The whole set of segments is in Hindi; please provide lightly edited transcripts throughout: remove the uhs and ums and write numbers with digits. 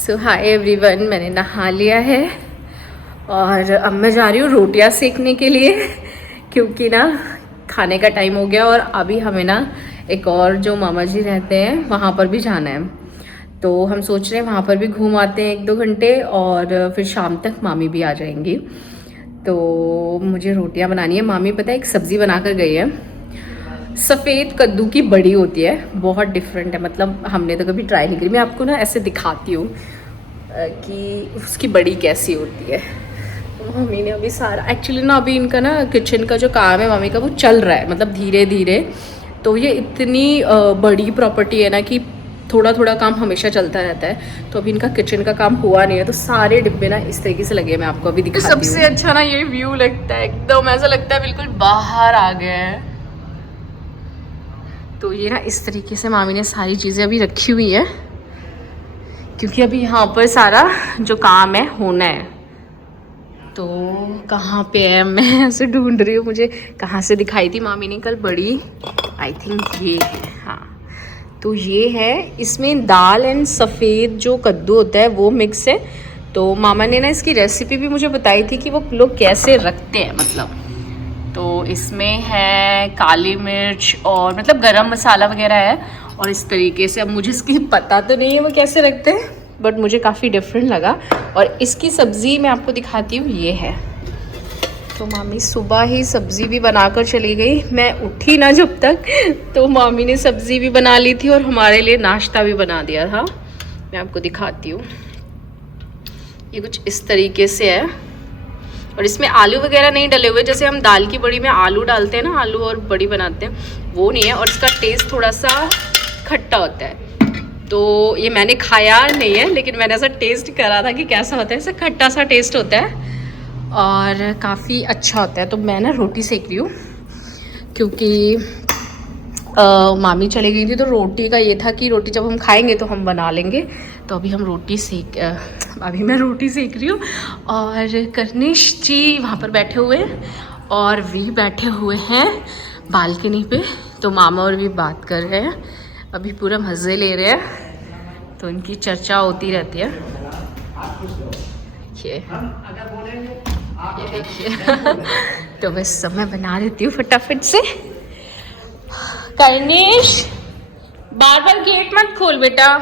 सो हाय एवरीवन, मैंने नहा लिया है और अब मैं जा रही हूँ रोटियाँ सेकने के लिए क्योंकि ना खाने का टाइम हो गया और अभी हमें ना एक और जो मामा जी रहते हैं वहाँ पर भी जाना है। तो हम सोच रहे हैं वहाँ पर भी घूम आते हैं 1-2 घंटे और फिर शाम तक मामी भी आ जाएंगी। तो मुझे रोटियाँ बनानी है। मामी पता है एक सब्ज़ी बना कर गई है, सफ़ेद कद्दू की बड़ी होती है, बहुत डिफरेंट है। मतलब हमने तो कभी ट्राई नहीं करी। मैं आपको ना ऐसे दिखाती हूँ कि उसकी बड़ी कैसी होती है। तो मम्मी ने अभी सारा एक्चुअली ना अभी इनका ना किचन का जो काम है मम्मी का वो चल रहा है, मतलब धीरे धीरे। तो ये इतनी बड़ी प्रॉपर्टी है ना कि थोड़ा थोड़ा काम हमेशा चलता रहता है। तो अभी इनका किचन का काम हुआ नहीं है, तो सारे डिब्बे ना इस तरीके से लगे हैं। मैं आपको अभी दिखाती हूँ। सबसे अच्छा ना ये व्यू लगता है, एकदम ऐसा लगता है बिल्कुल बाहर आ गए हैं। तो ये ना इस तरीके से मामी ने सारी चीज़ें अभी रखी हुई है क्योंकि अभी यहाँ पर सारा जो काम है होना है। तो कहाँ पे है, मैं ऐसे ढूंढ रही हूँ, मुझे कहाँ से दिखाई थी मामी ने कल बड़ी। आई थिंक ये है, हाँ। तो ये है, इसमें दाल एंड सफ़ेद जो कद्दू होता है वो मिक्स है। तो मामा ने ना इसकी रेसिपी भी मुझे बताई थी कि वो लोग कैसे रखते हैं, मतलब। तो इसमें है काली मिर्च और मतलब गरम मसाला वगैरह है और इस तरीके से। अब मुझे इसकी पता तो नहीं है वो कैसे रखते हैं, बट मुझे काफ़ी डिफरेंट लगा। और इसकी सब्ज़ी मैं आपको दिखाती हूँ, ये है। तो मामी सुबह ही सब्ज़ी भी बनाकर चली गई, मैं उठी ना जब तक, तो मामी ने सब्ज़ी भी बना ली थी और हमारे लिए नाश्ता भी बना दिया था। मैं आपको दिखाती हूँ, ये कुछ इस तरीके से है। और इसमें आलू वगैरह नहीं डले हुए, जैसे हम दाल की बड़ी में आलू डालते हैं ना, आलू और बड़ी बनाते हैं, वो नहीं है। और इसका टेस्ट थोड़ा सा खट्टा होता है। तो ये मैंने खाया नहीं है, लेकिन मैंने ऐसा टेस्ट करा था कि कैसा होता है। ऐसा खट्टा सा टेस्ट होता है और काफ़ी अच्छा होता है। तो मैं ना रोटी सेक रही हूँ क्योंकि मामी चली गई थी, तो रोटी का ये था कि रोटी जब हम खाएंगे तो हम बना लेंगे। तो अभी हम अभी मैं रोटी सेक रही हूँ और करनीश जी वहाँ पर बैठे हुए हैं और वी बैठे हुए हैं बालकनी पे। तो मामा और भी बात कर रहे हैं, अभी पूरा मज़े ले रहे हैं। तो इनकी चर्चा होती रहती है। ये देखिए तो बस सब मैं बना देती हूँ फटाफट से। करनीश, बार बार गेट मत खोल बेटा।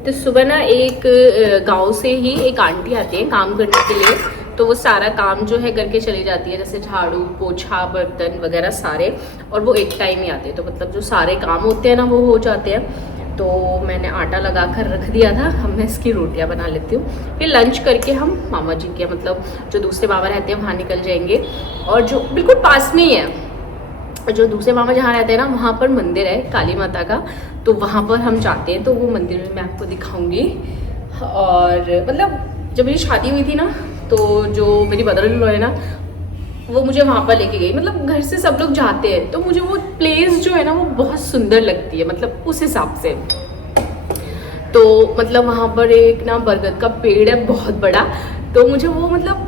तो सुबह ना एक गांव से ही एक आंटी आती है काम करने के लिए। तो वो सारा काम जो है करके चली जाती है, जैसे झाड़ू पोछा बर्तन वगैरह सारे। और वो एक टाइम ही आते हैं, तो मतलब जो सारे काम होते हैं ना वो हो जाते हैं। तो मैंने आटा लगा कर रख दिया था, अब मैं इसकी रोटियां बना लेती हूँ। फिर लंच करके हम मामा जी के, मतलब जो दूसरे मामा रहते हैं वहाँ निकल जाएंगे। और जो बिल्कुल पास में ही है, जो दूसरे मामा जहाँ रहते हैं ना, वहाँ पर मंदिर है काली माता का, तो वहाँ पर हम जाते हैं। तो वो मंदिर में मैं आपको दिखाऊंगी। और मतलब जब मेरी शादी हुई थी ना, तो जो मेरी मदर इन लॉ है ना, वो मुझे वहाँ पर लेके गई। मतलब घर से सब लोग जाते हैं, तो मुझे वो प्लेस जो है ना वो बहुत सुंदर लगती है, मतलब उस हिसाब से। तो मतलब वहाँ पर एक ना बरगद का पेड़ है बहुत बड़ा। तो मुझे वो मतलब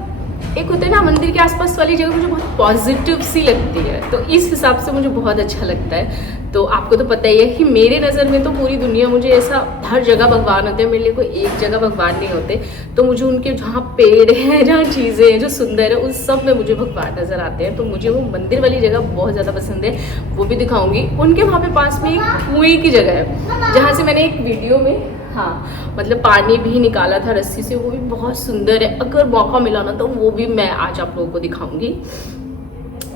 एक होता है ना मंदिर के आसपास वाली जगह, मुझे बहुत पॉजिटिव सी लगती है। तो इस हिसाब से मुझे बहुत अच्छा लगता है। तो आपको तो पता ही है कि मेरे नज़र में तो पूरी दुनिया, मुझे ऐसा हर जगह भगवान होते हैं, मेरे लिए कोई एक जगह भगवान नहीं होते। तो मुझे उनके जहाँ पेड़ हैं, जहाँ चीज़ें हैं जो सुंदर है, उस सब में मुझे भगवान नज़र आते हैं। तो मुझे वो मंदिर वाली जगह बहुत ज़्यादा पसंद है, वो भी दिखाऊंगी। उनके वहाँ पे पास में एक कुएँ की जगह है, जहाँ से मैंने एक वीडियो में, हाँ, मतलब पानी भी निकाला था रस्सी से, वो भी बहुत सुंदर है। अगर मौका मिला ना तो वो भी मैं आज आप लोगों को दिखाऊंगी।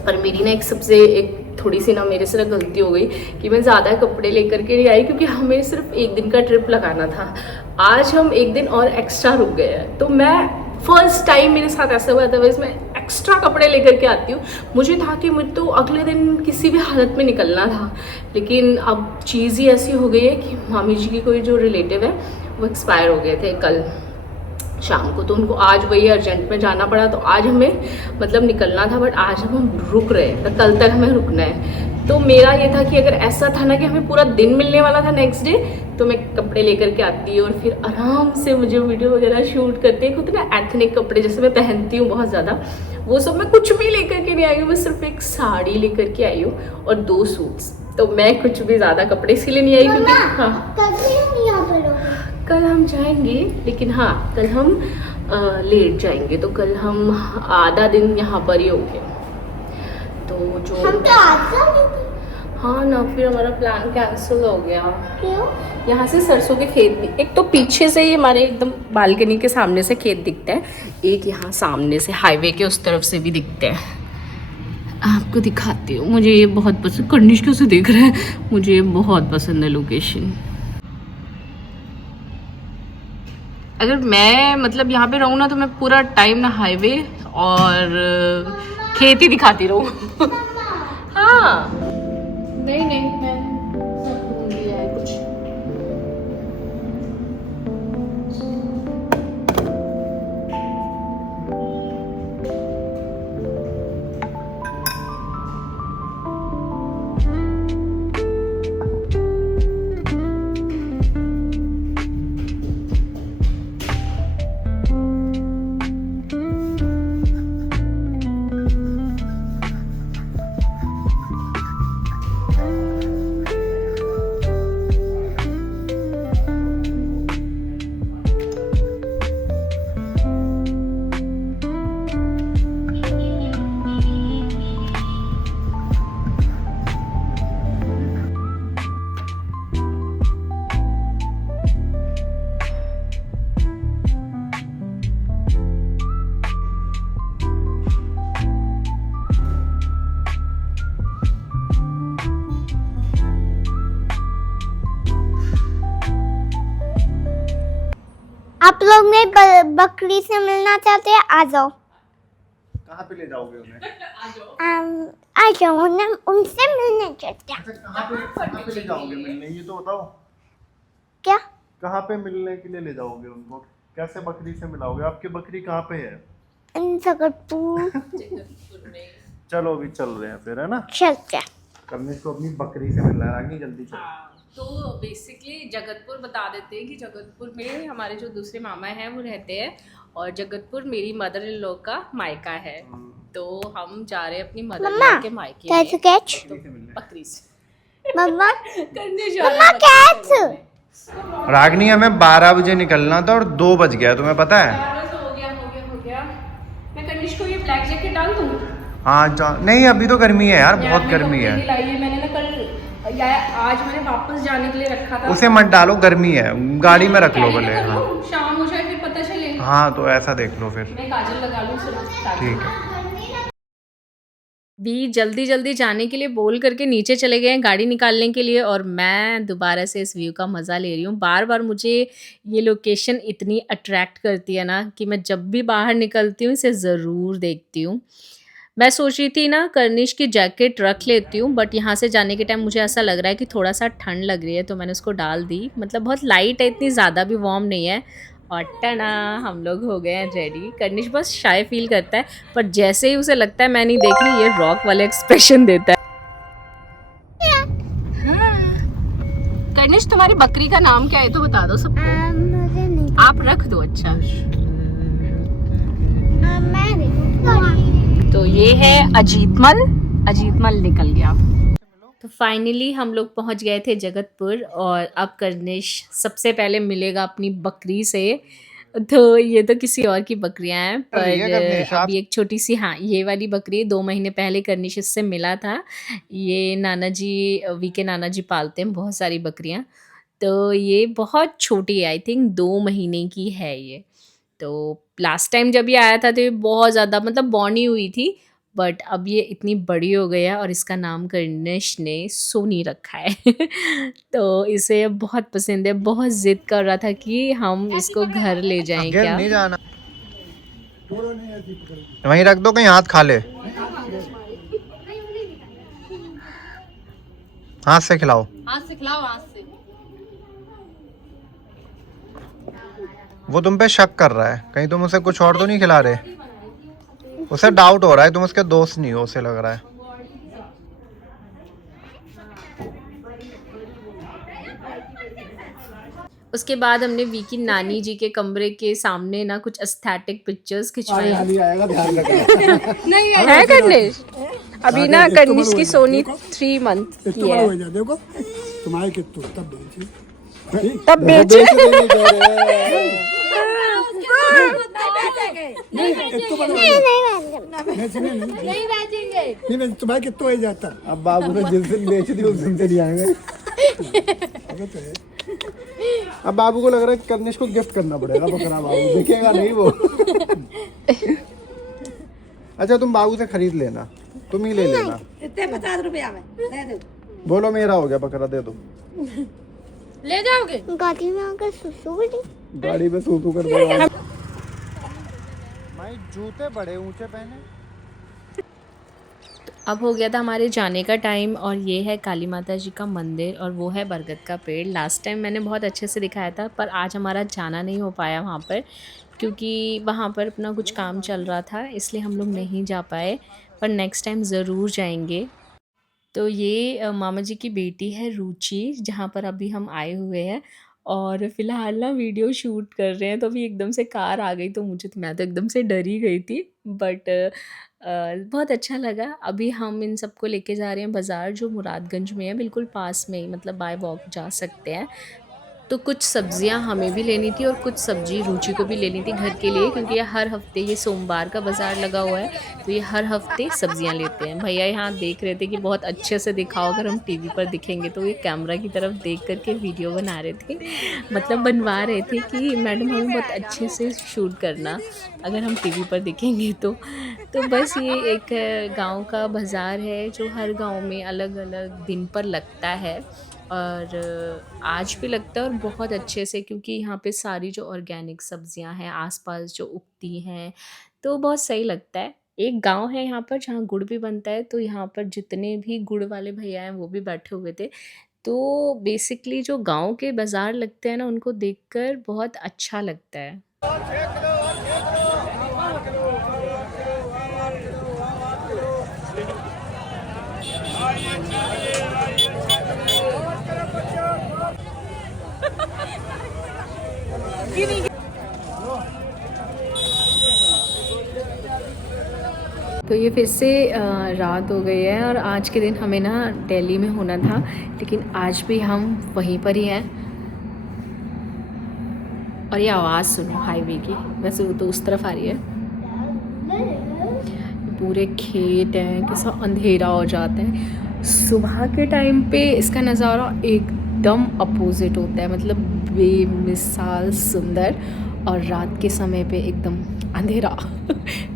पर मेरी ना एक थोड़ी सी ना मेरे से गलती हो गई कि मैं ज़्यादा कपड़े लेकर के नहीं आई, क्योंकि हमें सिर्फ एक दिन का ट्रिप लगाना था। आज हम एक दिन और एक्स्ट्रा रुक गए हैं। तो मैं फर्स्ट टाइम मेरे साथ ऐसा हुआ था, वैसे मैं एक्स्ट्रा कपड़े लेकर के आती हूँ। मुझे था कि मुझे तो अगले दिन किसी भी हालत में निकलना था, लेकिन अब चीज़ ही ऐसी हो गई है कि मामी जी की कोई जो रिलेटिव है वो एक्सपायर हो गए थे कल शाम को। तो उनको आज वही अर्जेंट में जाना पड़ा, तो आज हमें मतलब निकलना था, बट आज हम रुक रहे हैं, तो कल तक हमें रुकना है। तो मेरा ये था कि अगर ऐसा था ना कि हमें पूरा दिन मिलने वाला था नेक्स्ट डे, तो मैं कपड़े लेकर के आती और फिर आराम से मुझे वीडियो वगैरह शूट करते। होते ना एथनिक कपड़े जैसे मैं पहनती हूँ बहुत ज़्यादा, वो सब मैं कुछ भी लेकर के नहीं आई हूँ। मैं सिर्फ एक साड़ी लेकर के आई हूँ और 2 सूट्स। तो मैं कुछ भी ज़्यादा कपड़े इसीलिए नहीं आई क्योंकि हाँ कल हम जाएंगे, लेकिन हाँ कल हम लेट जाएंगे, तो कल हम आधा दिन यहाँ पर ही होंगे। तो जो हम तो हाँ ना, फिर हमारा प्लान कैंसिल हो गया। क्यों? यहाँ से सरसों के खेत भी, एक तो पीछे से ही हमारे एकदम बालकनी के सामने से खेत दिखता है, एक यहाँ सामने से हाईवे के उस तरफ से भी दिखते हैं। आपको दिखाती हूँ, मुझे ये बहुत पसंद, कर्निश कैसे देख रहे हैं, मुझे ये बहुत पसंद है लोकेशन। अगर मैं मतलब यहाँ पे रहूँ ना तो मैं पूरा टाइम ना हाईवे और खेत ही दिखाती रहूँ। हाँ नहीं मैं सब ढूंढ लिया है कुछ। आप लोग में बकरी से मिलना चाहते हैं, आ जाओ। कहाँ पे ले जाओगे उन्हें? आ जाओ, उनसे मिलने चाहते हैं। अच्छा, कहाँ पे ले जाओगे मिलने, ये तो बताओ। क्या? कहाँ पे मिलने के लिए ले जाओगे उनको? कैसे बकरी से मिलाओगे? आपकी बकरी कहाँ पे है? जगतपुर। चलो अभी चल रहे हैं फिर, है ना? चलते हैं। कर्निश को अपनी बकरी से मिलना है, रानी जल्दी चलो। तो बेसिकली जगतपुर बता देते हैं कि जगतपुर में हमारे जो दूसरे मामा हैं वो रहते हैं, और जगतपुर मेरी मदर इन लॉ का मायका है। तो हम जा रहे हैं अपनी मदर इन लॉ के मायके में, तो बकरी से मम्मा करने जा रहे हैं। कैसे? रागनी, हमें 12 बजे निकलना था और 2 बज गया, तुम्हें पता है? हो गया। मैं कर्निश को ये ब्लैक जैकेट डाल दूँ? हाँ नहीं, अभी तो गर्मी है यार, बहुत गर्मी है। मैंने ना कल या आज मैंने वापस जाने के लिए रखा था। उसे मत डालो, गर्मी है, गाड़ी में रख लो भले। हाँ शाम हो जाए फिर पता चले। हाँ तो ऐसा देख लो फिर। मैं काजल लगा लूँ सिर्फ। ठीक है। भी जल्दी जाने के लिए बोल करके नीचे चले गए हैं गाड़ी निकालने के लिए, और मैं दोबारा से इस व्यू का मज़ा ले रही हूँ। बार मुझे ये लोकेशन इतनी अट्रैक्ट करती है ना कि मैं जब भी बाहर निकलती हूँ इसे ज़रूर देखती हूँ। मैं सोच रही थी ना कर्निश की जैकेट रख लेती हूँ, बट यहाँ से जाने के टाइम मुझे ऐसा लग रहा है कि थोड़ा सा ठंड लग रही है, तो मैंने उसको डाल दी। मतलब बहुत लाइट है, इतनी ज़्यादा भी वार्म नहीं है। और टना, हम लोग हो गए हैं रेडी। कर्निश बस शाय फील करता है, पर जैसे ही उसे लगता है मैं नहीं देख रही, ये रॉक वाले एक्सप्रेशन देता है। हाँ। कर्निश, तुम्हारी बकरी का नाम क्या है तो बता दो सबको। आप रख दो। अच्छा, तो ये है अजीतमल निकल गया। तो फाइनली हम लोग पहुंच गए थे जगतपुर, और अब कर्निश सबसे पहले मिलेगा अपनी बकरी से। तो ये तो किसी और की बकरियां हैं, पर अभी एक छोटी सी, हाँ ये वाली बकरी 2 महीने पहले कर्निश इससे मिला था। ये नाना जी, वीके नाना जी पालते हैं बहुत सारी बकरियां, तो ये बहुत छोटी है, आई थिंक 2 महीने की है ये। तो लास्ट टाइम जब ये आया था तो ये बहुत ज़्यादा मतलब बॉर्नी हुई थी, बट अब ये इतनी बड़ी हो गई है, और इसका नाम कर्निश ने सोनी रखा है। तो इसे बहुत पसंद है, बहुत ज़िद कर रहा था कि हम इसको घर ले जाएं। क्या नहीं जाना, वहीं रख दो, कहीं हाथ खा ले। हाथ से खिलाओ, हाथ से खिलाओ, हाथ से। वो तुम पे शक कर रहा है, कहीं तुम उसे कुछ और तो नहीं खिला रहे। उसे डाउट हो रहा है तुम उसके दोस्त नहीं हो, उसे लग रहा है। उसके बाद हमने वीकी नानी जी के कमरे के सामने ना कुछ एस्थेटिक पिक्चर्स खिंचवाई। नहीं है कर्निश, अभी ना कनिष्क की सोनी 3 मंथ एक की तो बड़ा है, हो जाए देखो तुम्हारे कितने तब बेची तब बेचे। एक तो बड़ा हो जाए नहीं बेचेंगे नहीं तुम्हारे कितने हो जाता अब बाबू ने जिस दिन बेच दी उस दिन से नहीं आएंगे। अबे तो है अब बाबू को लग रहा है कनिष्क को गिफ्ट करना पड़ेगा बकरा, बाबू देखेगा नहीं वो। अच्छा तुम बाबू से खरीद लेना, तुम ही ले लेना। इतने 50 रुपया में दे दो। बोलो मेरा हो गया बकरा, दे दो। ले जाओगे? गाड़ी में आकर सुसु गाड़ी में सूतू कर दो। भाई जूते बड़े ऊंचे पहने। अब हो गया था हमारे जाने का टाइम और ये है काली माता जी का मंदिर और वो है बरगद का पेड़। लास्ट टाइम मैंने बहुत अच्छे से दिखाया था पर आज हमारा जाना नहीं हो पाया वहाँ पर, क्योंकि वहाँ पर अपना कुछ काम चल रहा था इसलिए हम लोग नहीं जा पाए, पर नेक्स्ट टाइम ज़रूर जाएंगे। तो ये मामा जी की बेटी है रुचि, जहाँ पर अभी हम आए हुए हैं और फ़िलहाल ना वीडियो शूट कर रहे हैं। तो अभी एकदम से कार आ गई तो मैं तो एकदम से डर ही गई थी, बट बहुत अच्छा लगा। अभी हम इन सबको लेके जा रहे हैं बाज़ार, जो मुरादगंज में है, बिल्कुल पास में ही, मतलब बाय वॉक जा सकते हैं। तो कुछ सब्जियां हमें भी लेनी थी और कुछ सब्जी रुचि को भी लेनी थी घर के लिए, क्योंकि ये हर हफ्ते, ये सोमवार का बाज़ार लगा हुआ है तो ये हर हफ्ते सब्जियां लेते हैं। भैया यहाँ देख रहे थे कि बहुत अच्छे से दिखाओ, अगर हम टीवी पर दिखेंगे तो ये कैमरा की तरफ देख करके वीडियो बना रहे थे, मतलब बनवा रहे थे कि मैडम हमें बहुत अच्छे से शूट करना अगर हम टीवी पर दिखेंगे तो बस ये एक गाँव का बाज़ार है जो हर गाँव में अलग अलग दिन पर लगता है और आज भी लगता है और बहुत अच्छे से, क्योंकि यहाँ पे सारी जो ऑर्गेनिक सब्जियां हैं आसपास जो उगती हैं तो बहुत सही लगता है। एक गांव है यहाँ पर जहाँ गुड़ भी बनता है, तो यहाँ पर जितने भी गुड़ वाले भैया हैं वो भी बैठे हुए थे। तो बेसिकली जो गांव के बाज़ार लगते हैं ना, उनको देखकर बहुत अच्छा लगता है। तो ये फिर से रात हो गई है और आज के दिन हमें ना दिल्ली में होना था, लेकिन आज भी हम वहीं पर ही हैं। और ये आवाज़ सुनो हाईवे की, वैसे वो तो उस तरफ आ रही है। पूरे खेत हैं, कैसा अंधेरा हो जाता है। सुबह के टाइम पे इसका नज़ारा एकदम अपोजिट होता है, मतलब बेमिसाल सुंदर, और रात के समय पे एकदम अंधेरा।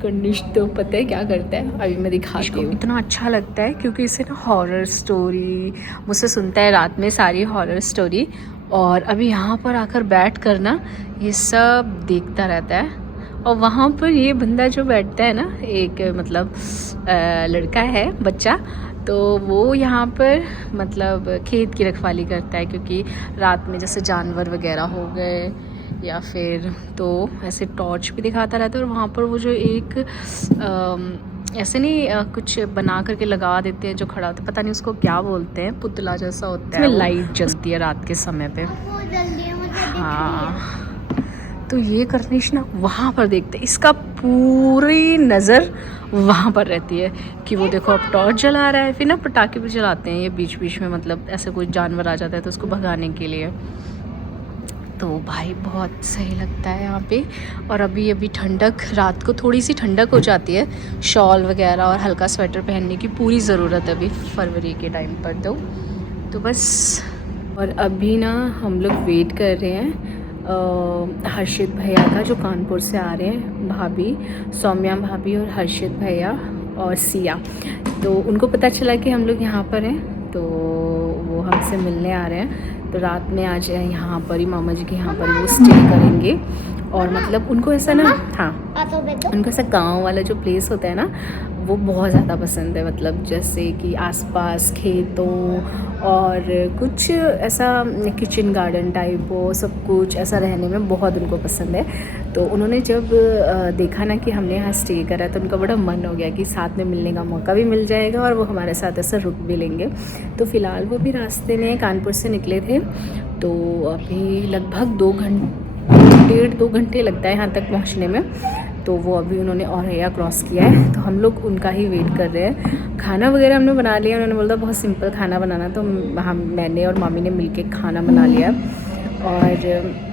कनिष्क तो पता है क्या करता है, अभी मैं दिखाती हूँ। इतना अच्छा लगता है क्योंकि इसे ना हॉरर स्टोरी मुझसे सुनता है रात में, सारी हॉरर स्टोरी, और अभी यहाँ पर आकर बैठ कर ना ये सब देखता रहता है। और वहाँ पर ये बंदा जो बैठता है ना, एक मतलब लड़का है, बच्चा, तो वो यहाँ पर मतलब खेत की रखवाली करता है, क्योंकि रात में जैसे जानवर वगैरह हो गए या फिर तो ऐसे टॉर्च भी दिखाता रहता है। और वहाँ पर वो जो एक ऐसे नहीं कुछ बना करके लगा देते हैं जो खड़ा होता है, पता नहीं उसको क्या बोलते हैं, पुतला जैसा होता है, लाइट जलती है रात के समय पे। हाँ, तो ये कनिष्क ना वहाँ पर देखते, इसका पूरी नज़र वहाँ पर रहती है कि वो देखो अब टॉर्च जला रहा है। फिर ना पटाखे भी जलाते हैं ये बीच बीच में, मतलब ऐसे कोई जानवर आ जाता है तो उसको भगाने के लिए। तो भाई बहुत सही लगता है यहाँ पे। और अभी ठंडक, रात को थोड़ी सी ठंडक हो जाती है, शॉल वगैरह और हल्का स्वेटर पहनने की पूरी ज़रूरत है अभी फरवरी के टाइम पर। तो बस, और अभी ना हम लोग वेट कर रहे हैं हर्षित भैया का, जो कानपुर से आ रहे हैं, भाभी सौम्या भाभी और हर्षित भैया और सिया। तो उनको पता चला कि हम लोग यहाँ पर हैं तो वो हमसे मिलने आ रहे हैं। तो रात में आज यहाँ पर ही मामा जी के यहाँ पर वो स्टे करेंगे। और मतलब उनको ऐसा ना, हाँ, उनको ऐसा गांव वाला जो प्लेस होता है ना वो बहुत ज़्यादा पसंद है, मतलब जैसे कि आसपास खेतों और कुछ ऐसा किचन गार्डन टाइप हो, सब कुछ ऐसा रहने में बहुत उनको पसंद है। तो उन्होंने जब देखा ना कि हमने यहाँ स्टे करा तो उनका बड़ा मन हो गया कि साथ में मिलने का मौका भी मिल जाएगा और वो हमारे साथ ऐसा रुक भी लेंगे। तो फ़िलहाल वो भी रास्ते में कानपुर से निकले थे, तो अभी लगभग 1.5 घंटे लगता है यहाँ तक पहुँचने में। तो वो अभी उन्होंने औरैया क्रॉस किया है, तो हम लोग उनका ही वेट कर रहे हैं। खाना वगैरह हमने बना लिया, उन्होंने बोला बहुत सिंपल खाना बनाना, तो मैंने और मामी ने मिलके खाना बना लिया। और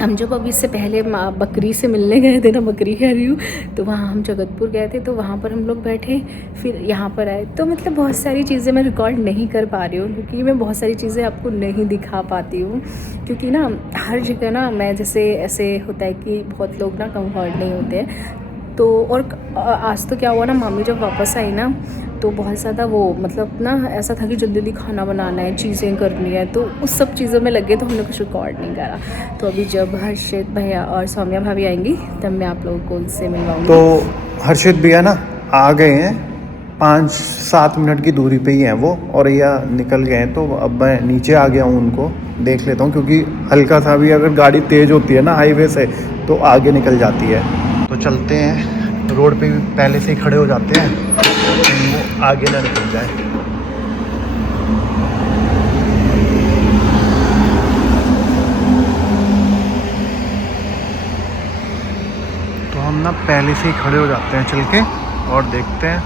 हम जब अभी इससे पहले बकरी से मिलने गए थे ना, बकरी कह रही हूँ, तो वहाँ हम जगतपुर गए थे, तो वहाँ पर हम लोग बैठे, फिर यहाँ पर आए। तो मतलब बहुत सारी चीज़ें मैं रिकॉर्ड नहीं कर पा रही हूँ, क्योंकि मैं बहुत सारी चीज़ें आपको नहीं दिखा पाती हूँ, क्योंकि ना हर जगह ना मैं जैसे ऐसे होता है कि बहुत लोग ना कंफर्ट नहीं होते हैं। तो और आज तो क्या हुआ ना, मामी जब वापस आई ना, तो बहुत ज़्यादा वो मतलब ना ऐसा था कि जल्दी जल्दी खाना बनाना है, चीज़ें करनी है, तो उस सब चीज़ों में लगे, तो हमने कुछ रिकॉर्ड नहीं करा। तो अभी जब हर्षित भैया और सौम्या भाभी आएंगी तब मैं आप लोगों को उनसे मिलवाऊंगी। तो हर्षित भैया ना आ गए हैं, 5-7 मिनट की दूरी पे ही हैं वो, और या निकल गए हैं। तो अब मैं नीचे आ गया हूँ, उनको देख लेता हूँ, क्योंकि हल्का सा भी अगर गाड़ी तेज़ होती है ना हाईवे से तो आगे निकल जाती है। तो चलते हैं, रोड पे भी पहले से ही खड़े हो जाते हैं, वो आगे ना निकल जाए। तो हम ना पहले से ही खड़े हो जाते हैं चल के, और देखते हैं,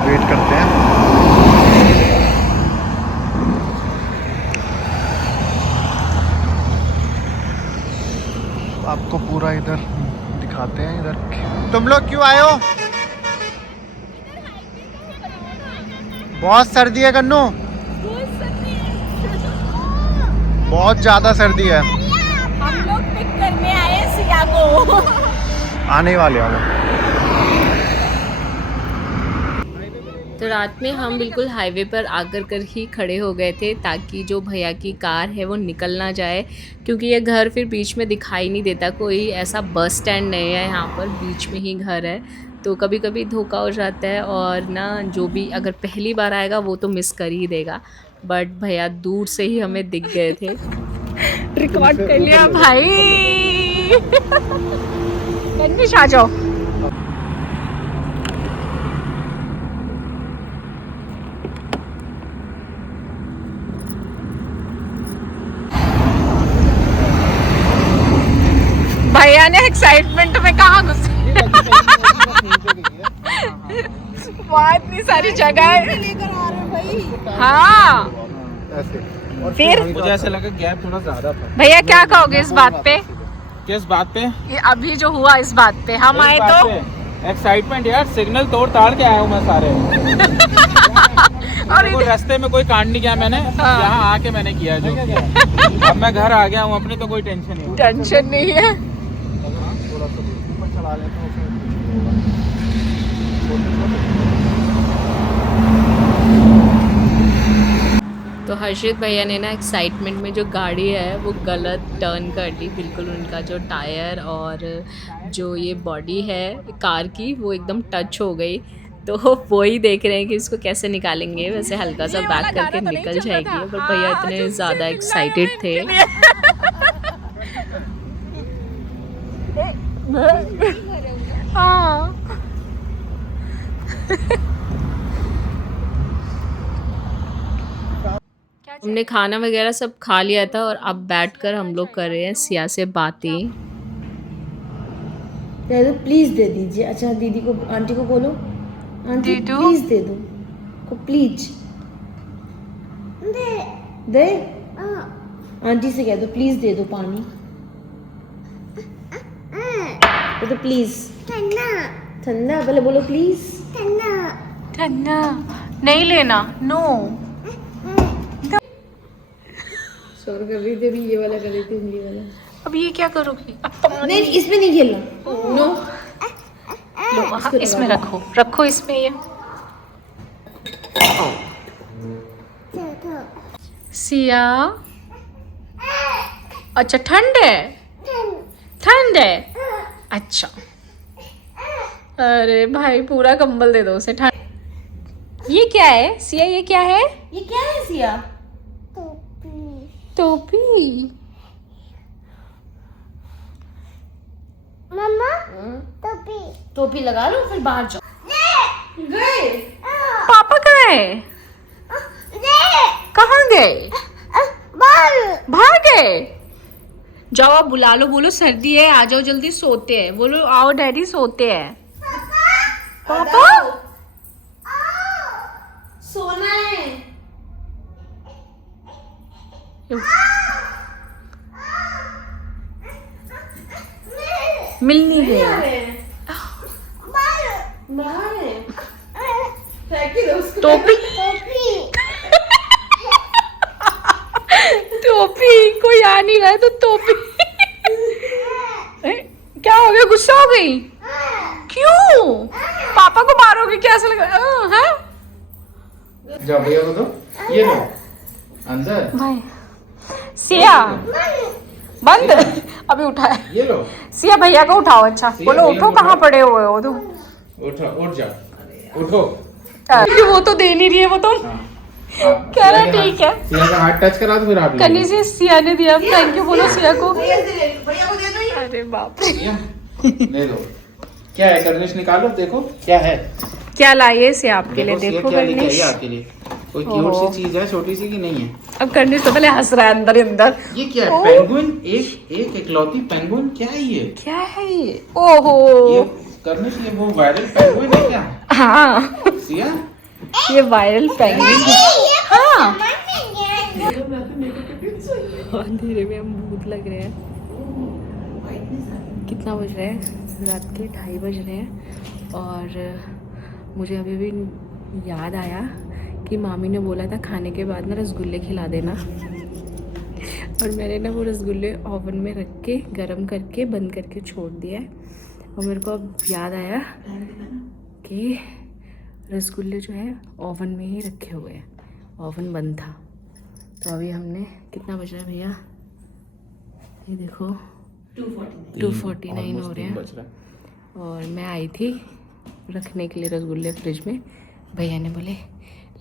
वेट करते हैं। आपको पूरा इधर दिखाते हैं। इधर तुम लोग क्यों आए हो? बहुत सर्दी है कन्नू, बहुत ज्यादा सर्दी है। हम लोग पिक करने आए सिया को। आने वाले हो। तो रात में हम बिल्कुल हाईवे पर आकर कर ही खड़े हो गए थे, ताकि जो भैया की कार है वो निकल ना जाए, क्योंकि ये घर फिर बीच में दिखाई नहीं देता। कोई ऐसा बस स्टैंड नहीं है यहाँ पर, बीच में ही घर है, तो कभी कभी धोखा हो जाता है। और ना जो भी अगर पहली बार आएगा वो तो मिस कर ही देगा, बट भैया दूर से ही हमें दिख गए थे। रिकॉर्ड कर लिया भाई। आ जाओ। भैया ने एक्साइटमेंट में कहाँ घुसे। वहाँ इतनी सारी जगह है। हाँ, फिर मुझे ऐसा लगा गैप थोड़ा ज्यादा था। भैया क्या कहोगे इस बात पे? किस बात पे? ये अभी जो हुआ इस बात पे, हम आए तो एक्साइटमेंट यार, सिग्नल तोड़ ताड़ के आया हूँ मैं सारे। और कोई रास्ते में कोई कांड नहीं किया मैंने, यहाँ आके मैंने किया जो किया। अब मैं घर आ गया हूँ अपनी, तो कोई टेंशन नहीं। टेंशन नहीं है। तो हर्षित भैया ने ना एक्साइटमेंट में जो गाड़ी है वो गलत टर्न कर दी, बिल्कुल उनका जो टायर और जो ये बॉडी है कार की वो एकदम टच हो गई। तो वो ही देख रहे हैं कि इसको कैसे निकालेंगे। वैसे हल्का सा बैक करके निकल जाएगी, पर भैया इतने ज़्यादा एक्साइटेड थे। हाँ। हमने खाना वगैरह सब खा लिया था, और अब बैठकर हम लोग कर रहे हैं सिया से बातें। दे दो प्लीज, दे दीजिए। अच्छा दीदी को, आंटी को बोलो, आंटी प्लीज दे दो को, प्लीज दे। आंटी से कह दो प्लीज दे दो पानी, तो प्लीज। ठंडा पहले बोलो प्लीज। ठंडा नहीं लेना, नो। सॉर कर रही थी अभी, ये वाला कर रही थी, हिंदी वाला। अब ये क्या करोगी? नहीं इसमें नहीं खेलना, नो। लो, इसमें रखो, रखो इसमें ये। सिया, अच्छा ठंड है, ठंड है, अच्छा। अरे भाई पूरा कंबल दे दो उसे, ठंड। ये क्या है सिया, ये क्या है? ये क्या है सिया? टोपी। मम्मा टोपी टोपी लगा लो फिर बाहर जाओ। गए पापा कहाँ है? कहाँ गए? बाहर गए? जाओ आप बुला लो, बोलो सर्दी है आ जाओ जल्दी सोते हैं, बोलो आओ डैडी सोते हैं। पापा सोना है। मिल नहीं गया। बाहर है। फेंक दो उसको। टोपी टोपी कोई आ नहीं रहा है तो टोपी क्या हो गया, गुस्सा हो गई? क्यों? पापा को मारोगे क्या? ऐसा लगा है? जाओ भैया को दो, ये लो अंदर। भाई सिया बंद अभी उठाया, ये लो, सिया भैया को उठाओ। अच्छा सिया, बोलो भैया उठो, को कहाँ उठाओ। पड़े हुए हो तुम? उठो, उठ जाओ, उठो। वो तो दे नहीं रही है, वो तो कह रहा है ठीक है। सिया का हाथ टच करा तो फिर आप ले कन्नी से सिया ने दिया, थैंक यू बोलो सिया को। भैया को दे दो। अरे बाप रे, लिया, दे दो। क्या है करनिश, निकालो देखो क्या है। क्या लाइए सिया आपके लिए, सिया देखो क्या लेके आई करनिश। आपके लिए, कोई क्यूट सी चीज है छोटी सी कि नहीं है? अब करनिश तो पहले हंस रहा है अंदर ही अंदर। ये क्या है? पेंगुइन, एक इकलौती पेंगुइन, क्या है ये? क्या है ये? ओहो ये करनिश, ये वो वायरल पेंगुइन है क्या? हाँ सिया ये वायरल पेंगुइन है। हाँ अंधेरे में हम भूत लग रहे हैं। कितना बज रहे हैं? रात के 2:30 बज रहे हैं। और मुझे अभी भी याद आया कि मामी ने बोला था खाने के बाद ना रसगुल्ले खिला देना, और मैंने ना वो रसगुल्ले ओवन में रख के गरम करके बंद करके छोड़ दिया है। और मेरे को अब याद आया कि रसगुल्ले जो है ओवन में ही रखे हुए हैं, ओवन बंद था। तो अभी हमने, कितना बज रहा है भैया? ये देखो 2:49 हो रहे हैं। और मैं आई थी रखने के लिए रसगुल्ले फ्रिज में, भैया ने बोले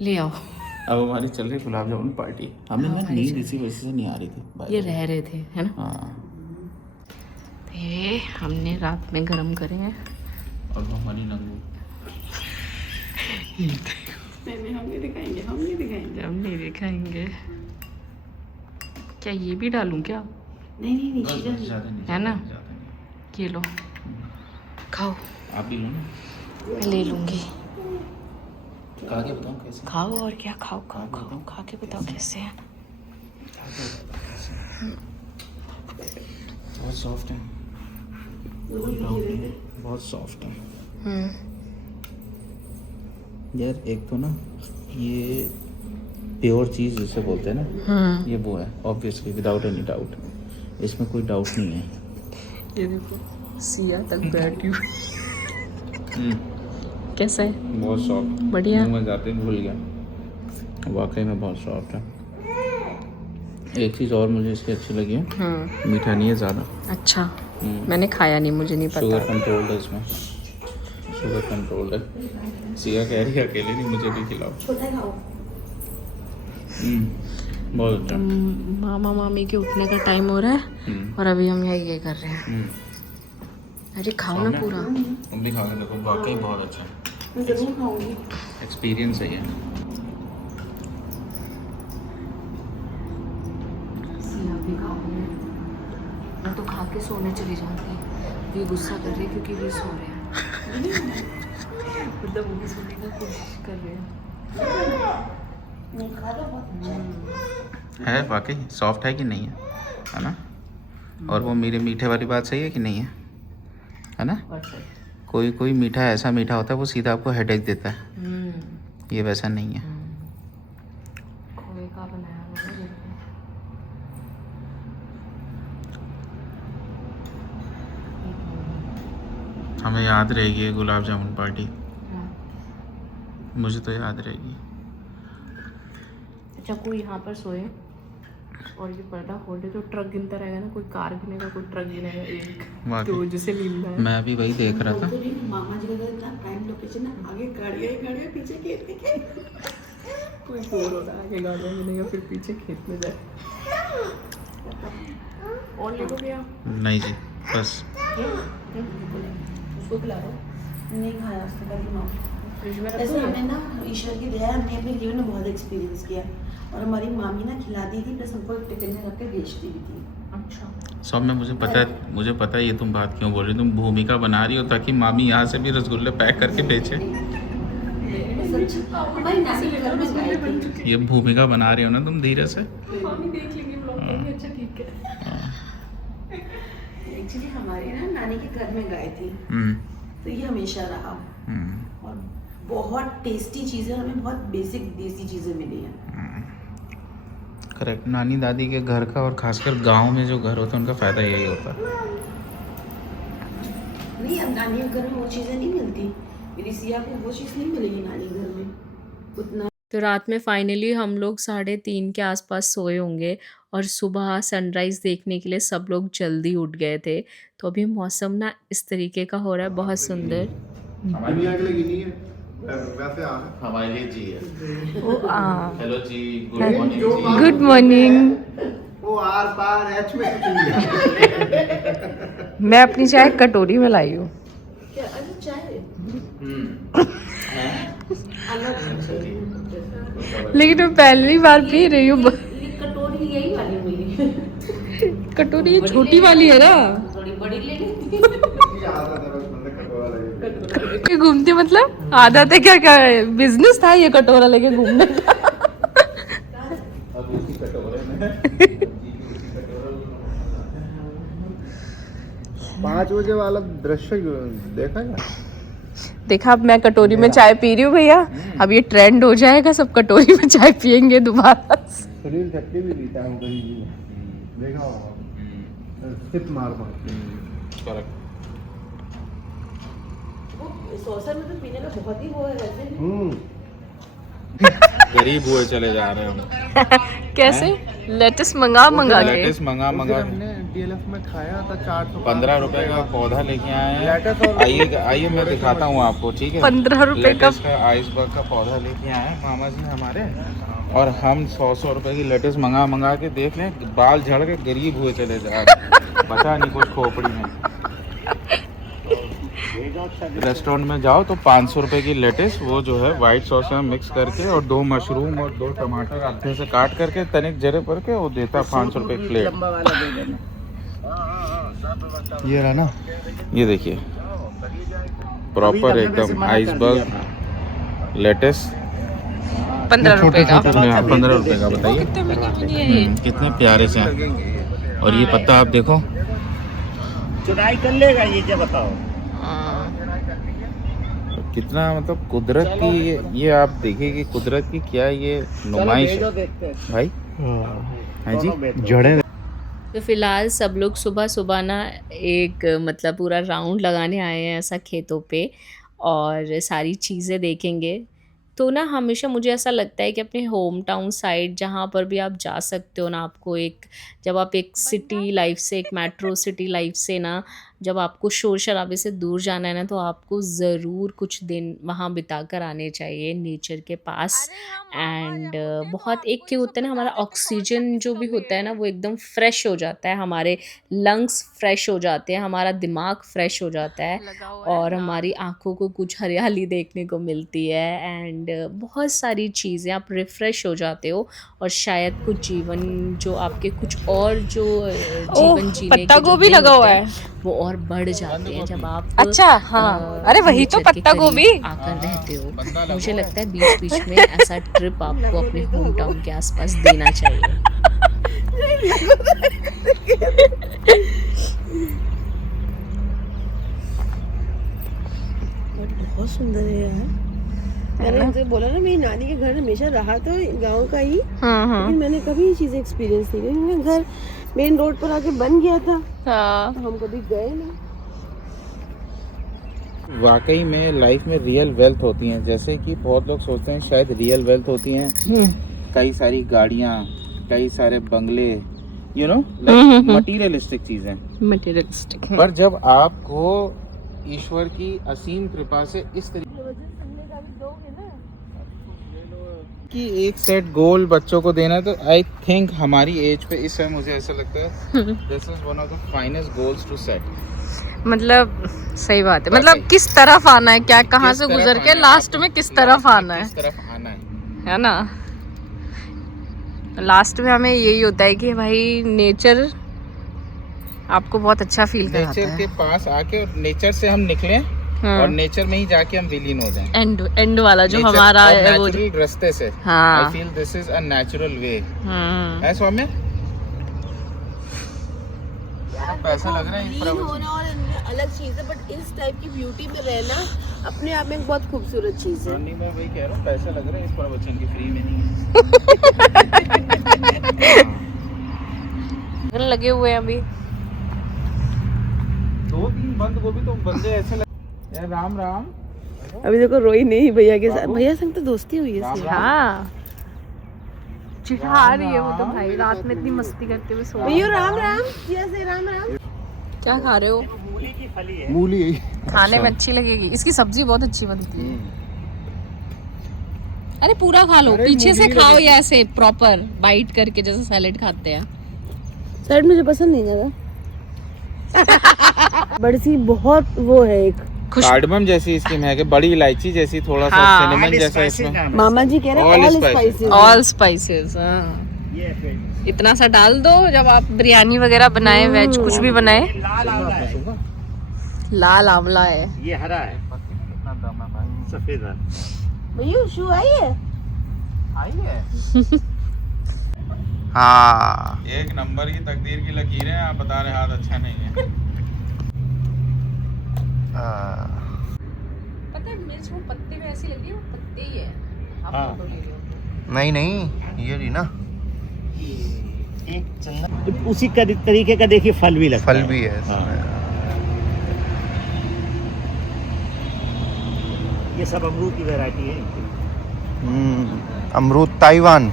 ले आओ। अब हमारी चल रही गुलाब जामुन पार्टी। हमें ना नींद इसी वजह से नहीं आ रही थी, ये रह रहे थे है ना। हाँ, तो ये हमने रात में गरम करे हैं। और वो हमारी नंगू हम नहीं दिखाएंगे। क्या ये भी डालूं क्या? नहीं ज़्यादा नहीं, है ना? ज़्यादा नहीं। ये लो खाओ, आप भी लो ना, मैं ले लूंगी। खा के बताओ कैसे। खाओ और क्या, खाओ खाओ खाओ, खा के बताओ कैसे है। बहुत सॉफ्ट है, बहुत सॉफ्ट है यार। एक तो ना ये प्योर चीज़ जिसे बोलते हैं ना, ये वो है ऑब्वियसली, विदाउट एनी डाउट। इसमें कोई डाउट नहीं है। ये देखो सिया तक बैठी हुई। कैसा है? बहुत सॉफ्ट, बढ़िया। मुंह में जाते ही भूल गया, वाकई में बहुत सॉफ्ट है। एक चीज़ और मुझे इसकी अच्छी लगी है, मीठा नहीं है ज़्यादा। अच्छा मैंने खाया नहीं, मुझे नहीं शुगर पता। कंट्रोल्ड है इसमें, शुगर कंट्रोल्ड है। सिया कह रही है अकेले नहीं, मुझे भी खिलाओ। छोटा खाओ। बहुत अच्छा। मामा मामी के उठने का टाइम हो रहा है और अभी हम यहाँ ये कर रहे हैं। अरे खाओ ना पूरा। तुम भी खा के देखो, वाकई बहुत अच्छा है। मैं जरूर खाऊंगी। एक्सपीरियंस है ये। सिया भी खाओगे? मैं तो खा के सोने चली जाऊंगी। ये गुस्सा कर रहे हैं क्योंकि भी सो रहे हैं। मतलब वो भी सोने की कोशिश कर रहे हैं। है वाकई सॉफ्ट है कि नहीं है ना? और वो मेरे मीठे वाली बात सही है कि नहीं है ना? कोई कोई मीठा ऐसा मीठा होता है वो सीधा आपको हेडेक देता है, ये वैसा नहीं है। खोए का बनाया हुआ है। हमें याद रहेगी ये गुलाब जामुन पार्टी, मुझे तो याद रहेगी। अच्छा कोई यहाँ पर सोए और ये पर्दा खोले तो ट्रक गिनता रहेगा ना, कोई कार गिनेगा कोई ट्रक गिनेगा एक, वाकई। तो जिसे नींद है। मैं भी वही देख रहा था। मामा जी का इतना प्राइम लोकेशन है, आगे गाड़ियाँ ही गाड़ियाँ, पीछे खेत ही खेत। कोई बोर हो रहा है आगे गाड़ियाँ मिलेगा फिर पीछे खेत में जाए। और ले लो भैया। नहीं जी बस। उसको खिला दो। नहीं खाया उसने कभी मामा। फ्रिज में रख ऐसे दो। हमने ना ईश्वर की दया, हमने अपने जीवन में बहुत एक्सपीरियंस किया। और हमारी मामी ना खिलाती थी प्लस हमको टिफिन में रख के बेचती भी थी। अच्छा सब में मुझे पता है ये तुम बात क्यों बोल रही हो, तुम भूमिका बना रही हो ताकि मामी यहाँ से भी रसगुल्ले पैक करके बेचे। हमारी नानी के घर में गाय थी। ये भूमिका बना रही हो ना तुम धीरे से। एक्चुअली हमारे ना नानी के घर में गाय थी, तो ये हमेशा रहा। और बहुत टेस्टी चीज़ें, हमें बहुत बेसिक देसी चीज़ें मिली हैं। करेक्ट। नानी दादी के घर का और खासकर गांव में जो घर होता है उनका फ़ायदा यही होता है। नहीं, अब नानी के घर में वो चीज़ें नहीं मिलती। मेरी सिया को वो चीज़ नहीं मिलेगी नानी घर में उतना। तो रात में फाइनली हम लोग 3:30 के आसपास सोए होंगे और सुबह सनराइज़ देखने के लिए सब लोग जल्दी उठ गए थे। तो अभी मौसम ना इस तरीके का हो रहा है, बहुत सुंदर। हमारे लिए जी है। हेलो जी, गुड मॉर्निंग। वो आर पार एच में मैं अपनी चाय कटोरी में लाई हूँ। क्या अच्छा चाय लेकिन मैं पहली बार पी रही हूँ। कटोरी यही वाली मेरी। कटोरी ये छोटी वाली है ना, थोड़ी बड़ी ले ली। कि घूमती मतलब आदत है क्या? क्या बिजनेस था ये कटोरा लेके घूमने का? अब उसी कटोरे में 5 बजे वाला दृश्य देखा क्या? देखा, अब मैं कटोरी में चाय पी रही हूँ भैया। अब ये ट्रेंड हो जाएगा, सब कटोरी में चाय पियेंगे दोबारा। शरीर शक्ति भी देता है गरीबी में, देखा होगा सिप मार मार। सौसर में तो पीने का बहुत ही वो है वैसे। गरीब हुए चले जा रहे हैं हम। कैसे? लेटेस्ट मंगा के लेटेस्ट मंगा हमने डीएलएफ में खाया था 15 रुपए का पौधा लेके आए हैं। आइए मैं दिखाता हूँ आपको, ठीक है? 15 रुपए का आइसबर्ग का पौधा लेके आए हैं मामा जी हमारे, और हम 100 रुपए की लेटेस्ट मंगा के देख लें, बाल झड़ के गरीब हुए चले जा रहे हैं। पता नहीं कुछ खोपड़ी में। रेस्टोरेंट में जाओ तो 500 रुपए की लेटेस्ट, वो जो है वाइट सॉस में मिक्स करके और 2 मशरूम और 2 टमाटर आधे से काट करके तनिक जरे पर के वो देता 500 रुपए प्लेट। ये रहा ना, ये देखिए प्रॉपर एकदम आइसबर्ग लेटेस्ट 15 रुपए का। 15 रुपए का। बताइए कितने प्यारे से हैं। और ये पत्ता आप देखो, चुनाई कर लेगा ये, क्या बताओ कितना मतलब कुदरत की ये आप देखिए कि कुदरत की क्या ये नुमाइश है भाई। हाँ जी, जड़े। तो फिलहाल सब लोग सुबह सुबह ना एक मतलब पूरा राउंड लगाने आए हैं ऐसा खेतों पे, और सारी चीज़ें देखेंगे। तो ना हमेशा मुझे ऐसा लगता है कि अपने होम टाउन साइड जहाँ पर भी आप जा सकते हो ना, आपको एक जब आप एक सिटी लाइफ से, एक मेट्रो सिटी लाइफ से ना, जब आपको शोर शराबे से दूर जाना है ना, तो आपको ज़रूर कुछ दिन वहाँ बिता कर आने चाहिए नेचर के पास। एंड बहुत एक क्या होता है ना, हमारा ऑक्सीजन जो भी होता है ना वो एकदम फ्रेश हो जाता है, हमारे लंग्स फ्रेश हो जाते हैं, हमारा दिमाग फ्रेश हो जाता है, और हमारी आँखों को कुछ हरियाली देखने को मिलती है। एंड बहुत सारी चीज़ें आप रिफ़्रेश हो जाते हो, और शायद कुछ जीवन जो आपके कुछ और जो जीवन जीने के पत्ता गोभी लगा हुआ है वो और बढ़ जाते हैं जब आप अच्छा हाँ, अरे वही तो पत्ता गोभी आकर रहते हो। मुझे लगता है बीच बीच में ऐसा ट्रिप आपको अपने होम टाउन के आसपास देना चाहिए। बहुत सुंदर है यार। मैंने उनसे बोला ना, मेरी नानी के घर हमेशा रहा तो गांव का ही, लेकिन मैंने कभी ये चीज़ एक्सपीरियंस नहीं की। मेरा घर मेन रोड पर आके बन गया था, तो हम कभी गए नहीं। वाकई में लाइफ में रियल वेल्थ होती हैं, जैसे कि बहुत लोग सोचते हैं शायद रियल वेल्थ होती हैं कई सारी गाड़ियाँ, कई सारे बंगले, यू नो, मटीरियलिस्टिक चीज़ें। मटेरियलिस्टिक। पर जब आपको ईश्वर की असीम कृपा से इस तरीके कि एक सेट गोल बच्चों को देना, तो आई थिंक हमारी एज पे इस समय मुझे ऐसा लगता है this is one of the finest goals to set. मतलब सही बात है, मतलब किस तरफ आना है, क्या कहाँ से गुजर के लास्ट में किस तरफ आना है, किस तरफ आना है ना। लास्ट में हमें यही होता है कि भाई नेचर आपको बहुत अच्छा फील कराता नेचर है। के पास आके और नेचर से हम निकले और नेचर में ही जाके हम विलीन हो जाएं। एंड वाला जो Nature हमारा और है वो नेचुरल रास्ते से। हाँ। I feel this is a natural way. है सौम्य? पैसा लग रहा है इस लीन होना और अलग चीज है, बट इस टाइप की ब्यूटी में रहना अपने आप में एक बहुत खूबसूरत चीज है। नहीं, मैं वही कह रहा हूँ, पैसा लग रहा है इस प्रवचन की, फ्री में नहीं है। लगे हुए हैं अभी। 2-3 बंद गोभी तो बंदे ऐसे यार राम राम। अभी देखो रोई नहीं भैया के साथ, भैया संग तो दोस्ती हुई है इसकी। हाँ चिढ़ा रही है वो तो भाई, रात में इतनी मस्ती करते हुए सो रही है। भैया राम राम, जिया से राम राम। क्या खा रहे हो? मूली यही खाने में अच्छी लगेगी, इसकी सब्जी बहुत अच्छी बनती है। अरे पूरा खा लो, पीछे से खाओ या ऐसे प्रॉपर बाइट करके जैसे सैलेड खाते हैं। सैलेड मुझे पसंद नहीं ज्यादा। बड़ी सी बहुत वो है एक कार्डमम जैसी इसकी महक है, बड़ी इलायची जैसी, थोड़ा सा हाँ। सिनेमन जैसा इसमें। मामा जी कह रहे हैं All all spices. Spices. All spices. इतना सा डाल दो जब आप बिरयानी वगैरह बनाए, वेज कुछ भी बनाए। लाल आंवला है। ये हरा है, सफेद है। भैया शू आई है। हाँ, एक नंबर की तकदीर की लकीरें। आप बता रहे हाथ अच्छा नहीं है। पता है मिर्च वो पत्ते में ऐसी लगी है, वो पत्ते ही है। आप हाँ। फोटो ले लो। नहीं ये रही ना, एक चंदन उसी तरीके का देखिए फल भी लगता फल है। भी है इसमें। ये सब अमरूद की वैरायटी है। अमरूद ताइवान।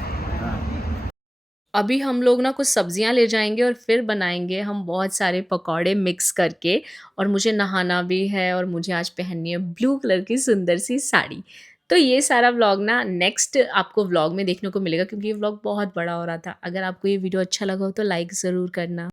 अभी हम लोग ना कुछ सब्जियां ले जाएंगे और फिर बनाएंगे हम बहुत सारे पकौड़े मिक्स करके। और मुझे नहाना भी है और मुझे आज पहननी है ब्लू कलर की सुंदर सी साड़ी। तो ये सारा व्लॉग ना नेक्स्ट आपको व्लॉग में देखने को मिलेगा, क्योंकि ये व्लॉग बहुत बड़ा हो रहा था। अगर आपको ये वीडियो अच्छा लगा हो तो लाइक ज़रूर करना।